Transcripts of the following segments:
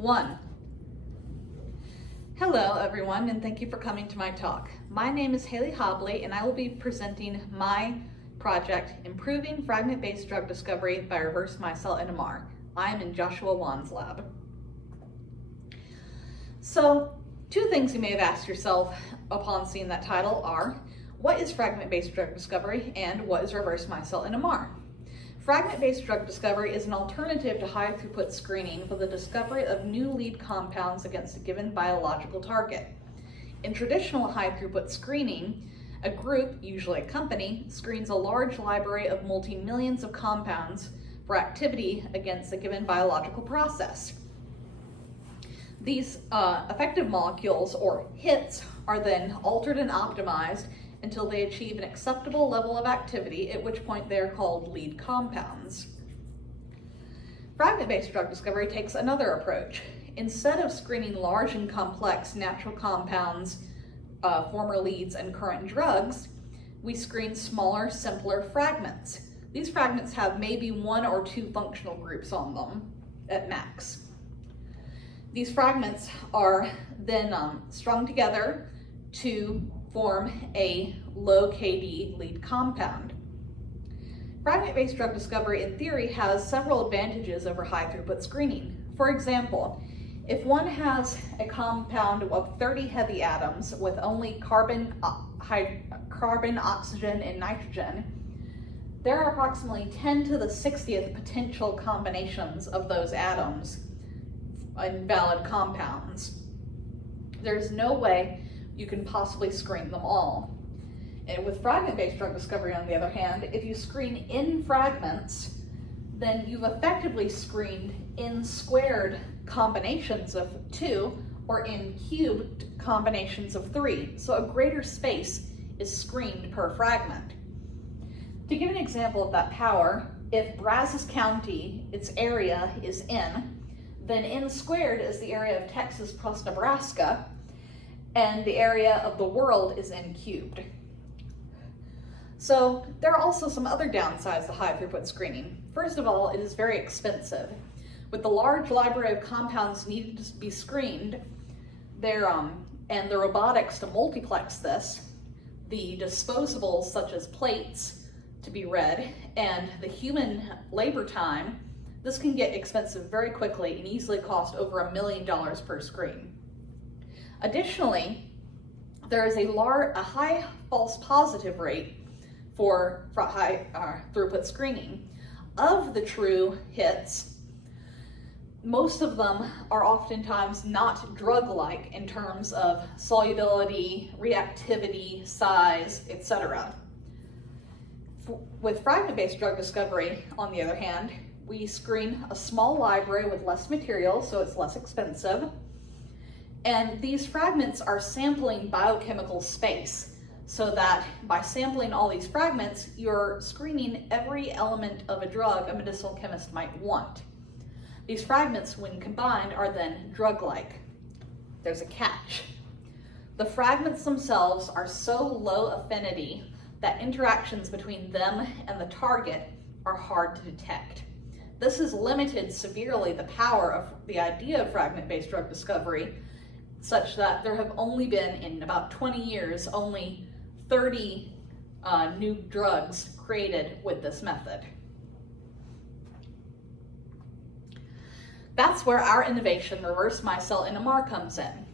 1. Hello everyone, and thank you for coming to my talk. My name is Hailey Hobley, and I will be presenting my project, Improving Fragment-Based Drug Discovery by Reverse Micelle NMR. I am in Joshua Wan's lab. So, two things you may have asked yourself upon seeing that title are, what is fragment-based drug discovery and what is reverse Micelle NMR? Fragment-based drug discovery is an alternative to high-throughput screening for the discovery of new lead compounds against a given biological target. In traditional high-throughput screening, a group, usually a company, screens a large library of multi-millions of compounds for activity against a given biological process. These effective molecules, or hits, are then altered and optimized until they achieve an acceptable level of activity, at which point they are called lead compounds. Fragment-based drug discovery takes another approach. Instead of screening large and complex natural compounds, former leads, and current drugs, we screen smaller, simpler fragments. These fragments have maybe one or two functional groups on them at max. These fragments are then strung together to form a low KD lead compound. Fragment-based drug discovery in theory has several advantages over high-throughput screening. For example, if one has a compound of 30 heavy atoms with only carbon, oxygen, and nitrogen, there are approximately 10 to the 60th potential combinations of those atoms in valid compounds. There's no way you can possibly screen them all. And with fragment-based drug discovery, on the other hand, if you screen in fragments, then you've effectively screened in squared combinations of 2 or in cubed combinations of 3. So a greater space is screened per fragment. To give an example of that power, if Brazos County, its area is N, then N squared is the area of Texas plus Nebraska, and the area of the world is N cubed. So there are also some other downsides to high throughput screening. First of all, it is very expensive. With the large library of compounds needed to be screened, and the robotics to multiplex this, the disposables such as plates to be read, and the human labor time, this can get expensive very quickly and easily cost over $1 million per screen. Additionally, there is a high false positive rate for high throughput screening. Of the true hits, most of them are oftentimes not drug-like in terms of solubility, reactivity, size, etc. With fragment-based drug discovery, on the other hand, we screen a small library with less material, so it's less expensive. And these fragments are sampling biochemical space, so that by sampling all these fragments, you're screening every element of a drug a medicinal chemist might want. These fragments, when combined, are then drug-like. There's a catch. The fragments themselves are so low affinity that interactions between them and the target are hard to detect. This has limited severely the power of the idea of fragment-based drug discovery, such that there have only been, in about 20 years, only 30 new drugs created with this method. That's where our innovation, reverse Micelle NMR, comes in.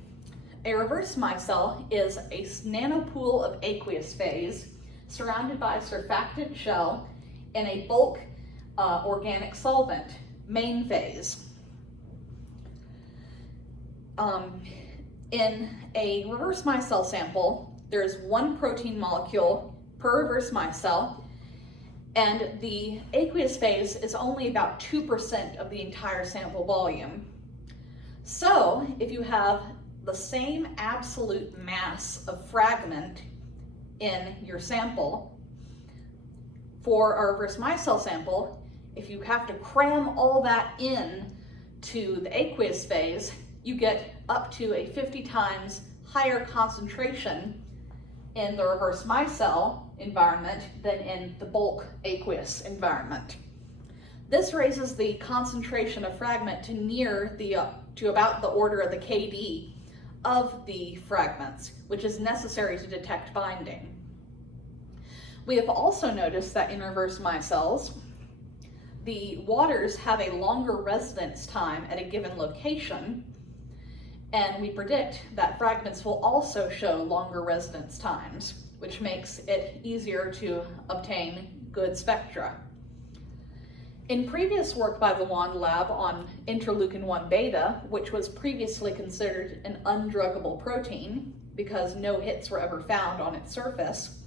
A reverse Micelle is a nanopool of aqueous phase surrounded by a surfactant shell and a bulk organic solvent, main phase. In a reverse micelle sample, there's one protein molecule per reverse micelle, and the aqueous phase is only about 2% of the entire sample volume. So if you have the same absolute mass of fragment in your sample, for a reverse micelle sample, if you have to cram all that in to the aqueous phase, you get up to a 50 times higher concentration in the reverse micelle environment than in the bulk aqueous environment. This raises the concentration of fragment to about the order of the KD of the fragments, which is necessary to detect binding. We have also noticed that in reverse micelles, the waters have a longer residence time at a given location, and we predict that fragments will also show longer residence times, which makes it easier to obtain good spectra. In previous work by the Wand Lab on interleukin-1 beta, which was previously considered an undruggable protein because no hits were ever found on its surface,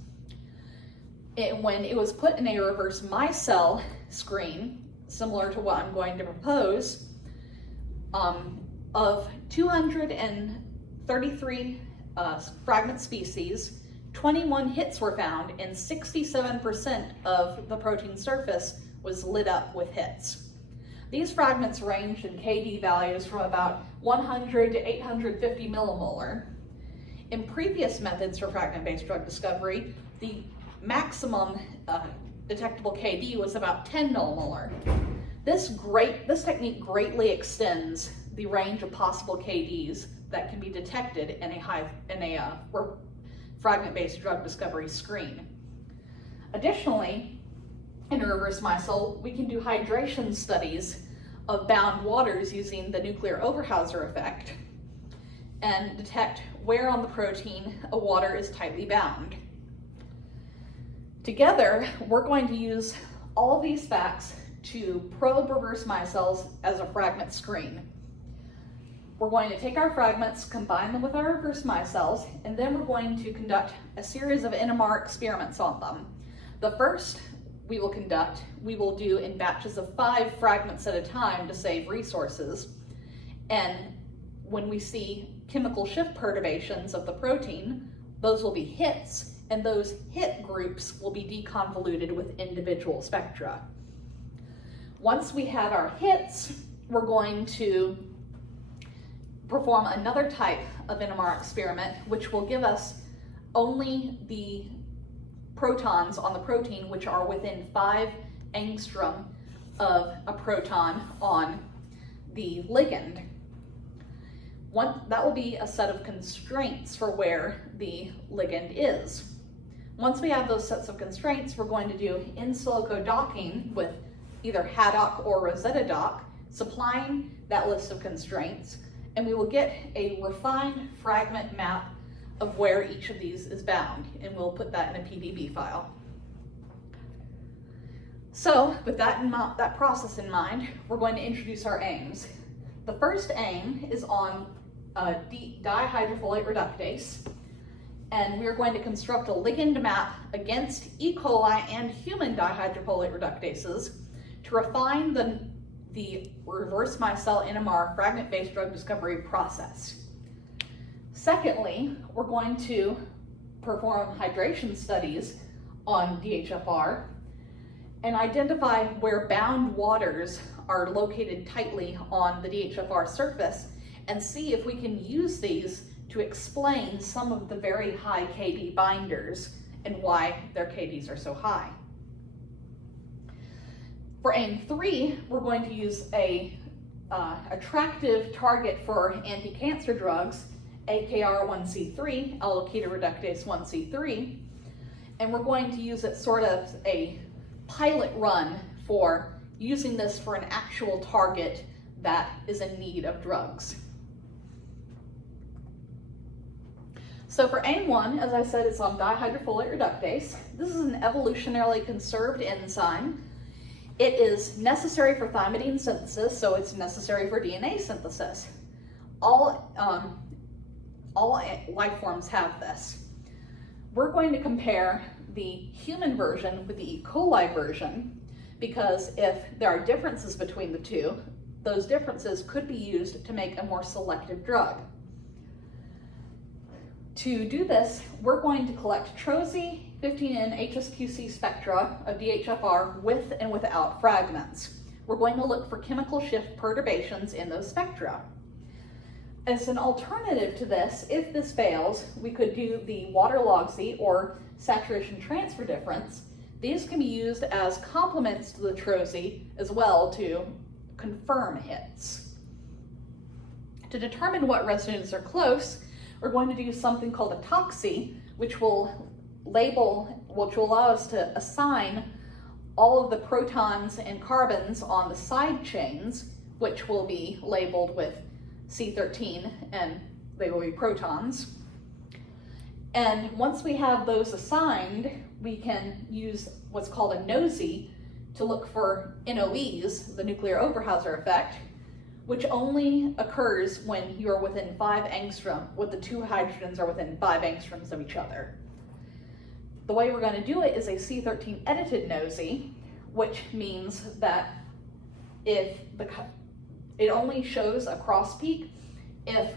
when it was put in a reverse micelle screen, similar to what I'm going to propose, of 233 fragment species, 21 hits were found, and 67% of the protein surface was lit up with hits. These fragments ranged in KD values from about 100 to 850 millimolar. In previous methods for fragment-based drug discovery, the maximum detectable KD was about 10 millimolar. This technique greatly extends the range of possible KDs that can be detected in a fragment-based drug discovery screen. Additionally, in a reverse micelle, we can do hydration studies of bound waters using the nuclear Overhauser effect and detect where on the protein a water is tightly bound. Together, we're going to use all of these facts to probe reverse micelles as a fragment screen. We're going to take our fragments, combine them with our reverse micelles, and then we're going to conduct a series of NMR experiments on them. The first we will do in batches of 5 fragments at a time to save resources. And when we see chemical shift perturbations of the protein, those will be hits, and those hit groups will be deconvoluted with individual spectra. Once we have our hits, we're going to perform another type of NMR experiment, which will give us only the protons on the protein which are within 5 angstrom of a proton on the ligand. That will be a set of constraints for where the ligand is. Once we have those sets of constraints, we're going to do in silico docking with either Haddock or Rosetta dock, supplying that list of constraints, and we will get a refined fragment map of where each of these is bound, and we'll put that in a PDB file. So with that process in mind, we're going to introduce our aims. The first aim is on dihydrofolate reductase, and we're going to construct a ligand map against E. coli and human dihydrofolate reductases to refine the reverse micelle NMR fragment-based drug discovery process. Secondly, we're going to perform hydration studies on DHFR and identify where bound waters are located tightly on the DHFR surface and see if we can use these to explain some of the very high KD binders and why their KDs are so high. For aim 3, we're going to use a attractive target for anti-cancer drugs, AKR1C3, allocated reductase 1C3, and we're going to use it sort of a pilot run for using this for an actual target that is in need of drugs. So for aim 1, as I said, it's on dihydrofolate reductase. This is an evolutionarily conserved enzyme. It is necessary for thymidine synthesis, so it's necessary for DNA synthesis. All life forms have this. We're going to compare the human version with the E. coli version because if there are differences between the two, those differences could be used to make a more selective drug. To do this, we're going to collect TROSY 15N HSQC spectra of DHFR with and without fragments. We're going to look for chemical shift perturbations in those spectra. As an alternative to this, if this fails, we could do the water log Z or saturation transfer difference These can be used as complements to the TROSI as well to confirm hits. To determine what residues are close, we're going to do something called a TOXI, which will allow us to assign all of the protons and carbons on the side chains, which will be labeled with C13, and they will be protons. And once we have those assigned, we can use what's called a NOSI to look for NOEs, the nuclear Oberhauser effect, which only occurs when you are within 5 angstrom, when the two hydrogens are within 5 angstroms of each other. The way we're going to do it is a C13 edited NOSI, which means that if it only shows a cross peak if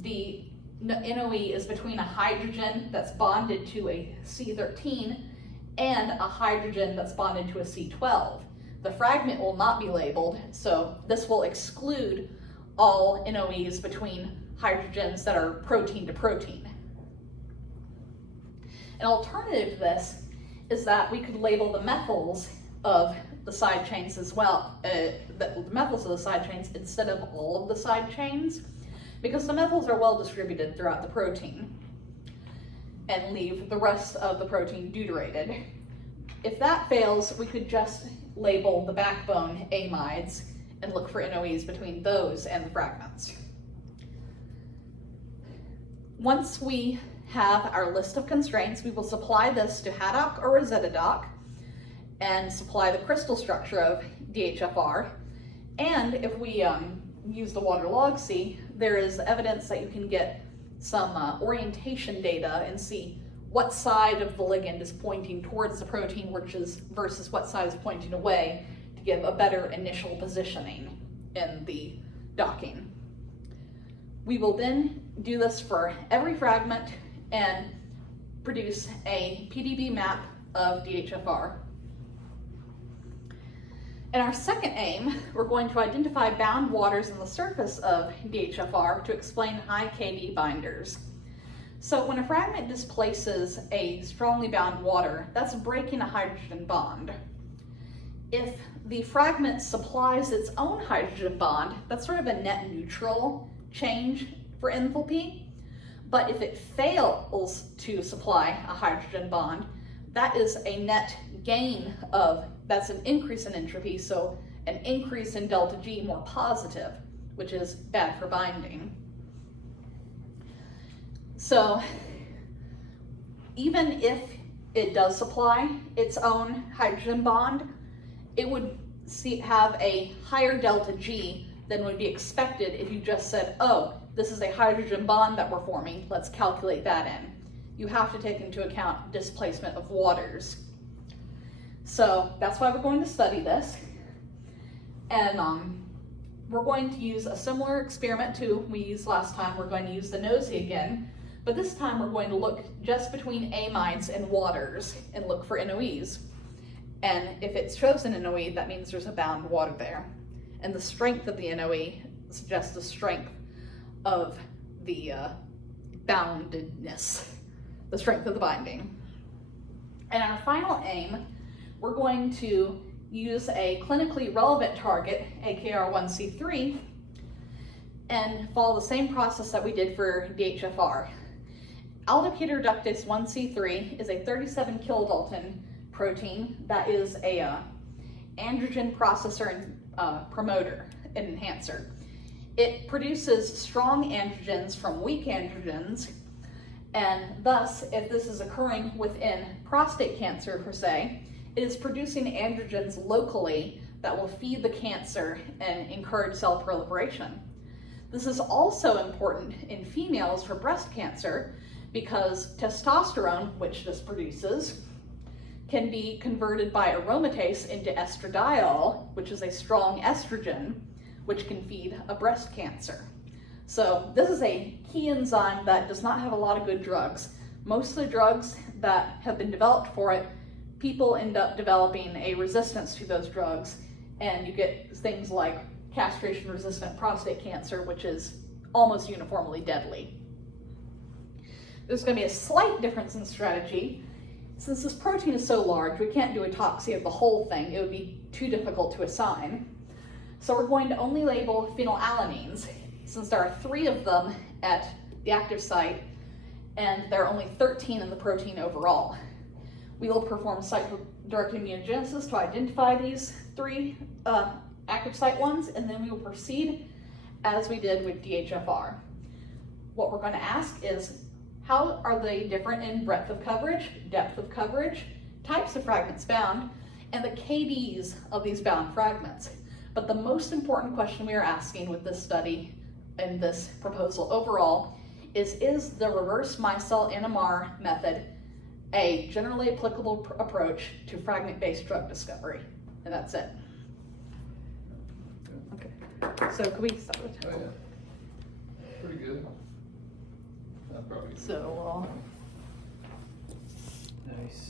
the NOE is between a hydrogen that's bonded to a C13 and a hydrogen that's bonded to a C12. The fragment will not be labeled, so this will exclude all NOEs between hydrogens that are protein to protein. An alternative to this is that we could label the methyls of the side chains as well, the methyls of the side chains instead of all of the side chains, because the methyls are well distributed throughout the protein and leave the rest of the protein deuterated. If that fails, we could just label the backbone amides and look for NOEs between those and the fragments. Once we have our list of constraints, we will supply this to Haddock or Rosetta Doc and supply the crystal structure of DHFR. And if we use the water log C, there is evidence that you can get some orientation data and see what side of the ligand is pointing towards the protein versus what side is pointing away to give a better initial positioning in the docking. We will then do this for every fragment and produce a PDB map of DHFR. In our second aim, we're going to identify bound waters on the surface of DHFR to explain high KD binders. So when a fragment displaces a strongly bound water, that's breaking a hydrogen bond. If the fragment supplies its own hydrogen bond, that's sort of a net neutral change for enthalpy. But if it fails to supply a hydrogen bond, that is a net gain that's an increase in entropy, so an increase in delta G, more positive, which is bad for binding. So even if it does supply its own hydrogen bond, it would have a higher delta G than would be expected if you just said, oh, this is a hydrogen bond that we're forming, let's calculate that in. You have to take into account displacement of waters. So that's why we're going to study this. And we're going to use a similar experiment to we used last time. We're going to use the NOSI again, but this time we're going to look just between amides and waters and look for NOEs. And if it shows an NOE, that means there's a bound water there. And the strength of the NOE suggests the strength of the boundedness, the strength of the binding. And our final aim, we're going to use a clinically relevant target, AKR1C3, and follow the same process that we did for DHFR. Aldecator reductase 1C3 is a 37 kilodalton protein that is a androgen processor and promoter and enhancer. It produces strong androgens from weak androgens, and thus, if this is occurring within prostate cancer per se, it is producing androgens locally that will feed the cancer and encourage cell proliferation. This is also important in females for breast cancer because testosterone, which this produces, can be converted by aromatase into estradiol, which is a strong estrogen, which can feed a breast cancer. So this is a key enzyme that does not have a lot of good drugs. Most of the drugs that have been developed for it, people end up developing a resistance to those drugs, and you get things like castration-resistant prostate cancer, which is almost uniformly deadly. There's going to be a slight difference in strategy Since this protein is so large, we can't do autopsy of the whole thing. It would be too difficult to assign. So we're going to only label phenylalanines, since there are 3 of them at the active site, and there are only 13 in the protein overall. We will perform site-directed immunogenesis to identify these 3 active site ones, and then we will proceed as we did with DHFR. What we're going to ask is, how are they different in breadth of coverage, depth of coverage, types of fragments bound, and the KDs of these bound fragments? But the most important question we are asking with this study and this proposal overall is the reverse micelle NMR method a generally applicable approach to fragment-based drug discovery? And that's it. Okay, so can we start with Oh, yeah. Pretty good. Probably. So, Nice.